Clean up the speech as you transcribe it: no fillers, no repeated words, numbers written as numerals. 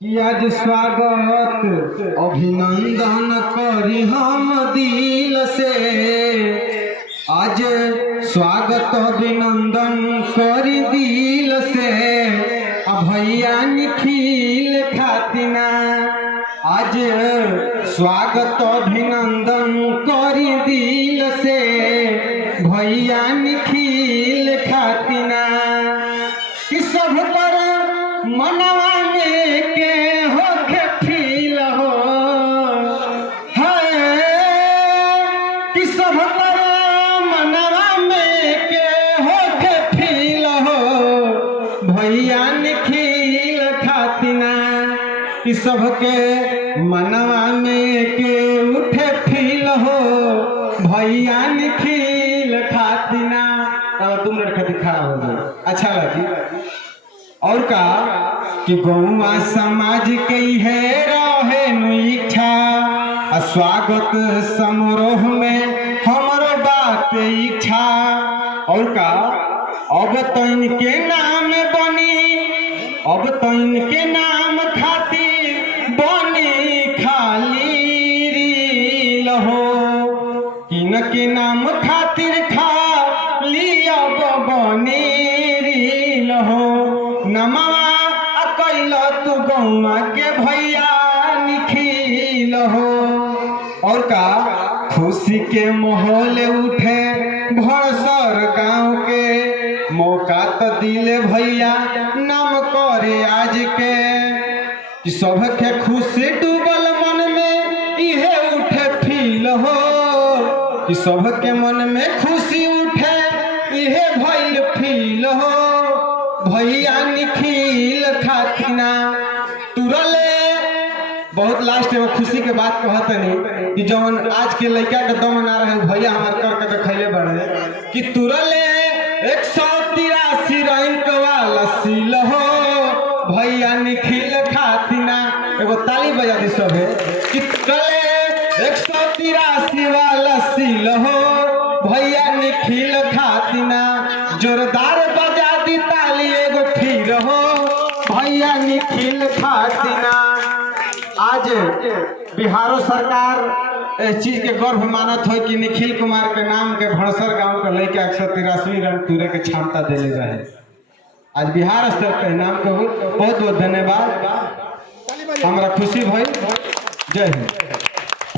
कि आज स्वागत अभिनंदन करी हम दिल से। आज स्वागत अभिनंदन करी दिल से। भैया निखिल खातिना आज स्वागत अभिनंदन करी दिल से। भैया निखिल खातिना कि सब पर मनवा में के होके फील हो है कि सब पर मनवा में के होके फील हो। भैया निखिल खातिना कि सबके मनवा में के उठे फील हो। भैया निखिल खातिना तब तुम लड़का दिखा हो गए अच्छा लगी। और का कि गौवा समाज के है रहे इच्छा स्वागत समारोह में हमरो बात इच्छा। और का अब तो इनके नाम बनी अब तो इनके नाम खातिर बनी खाली रील हो। इनके नाम खातिर खाली अब बनी रील हो। नमवा कैल तू गौवा के भैया निखिल हो। और का खुशी के माहौल उठे भरसर गांव के मौका तो दिले भैया नाम करे आज के कि सबके खुशी डूबल मन में इहे उठे फील हो। कि सबके मन में खुशी उठे इहे भइल फील हो। भैया निखिल खातिना तुरले बहुत लास्ट में खुशी के बात कहते नहीं कि जवन आज के लड़का के दम ना रहे भैया हमार करके दिखैले बड़े कि तुरले 183 रैंक वाला सील हो। भैया निखिल खातिना एगो ताली बजा दी सबे कि तुरले 183 वाला सील हो। भैया निखिल खातिना जोरदार बजा दी ताली एगो फिर हो। भैया निखिल खातिना आज बिहारो सरकार इस चीज के गर्व मानत हो कि निखिल कुमार के नाम के भड़सर गांव के लड़के 183 रन तुरे के क्षमता दिले रहे। आज बिहार स्तर पे नाम के बहुत बहुत धन्यवाद। हमारा खुशी भाई जय हिंद।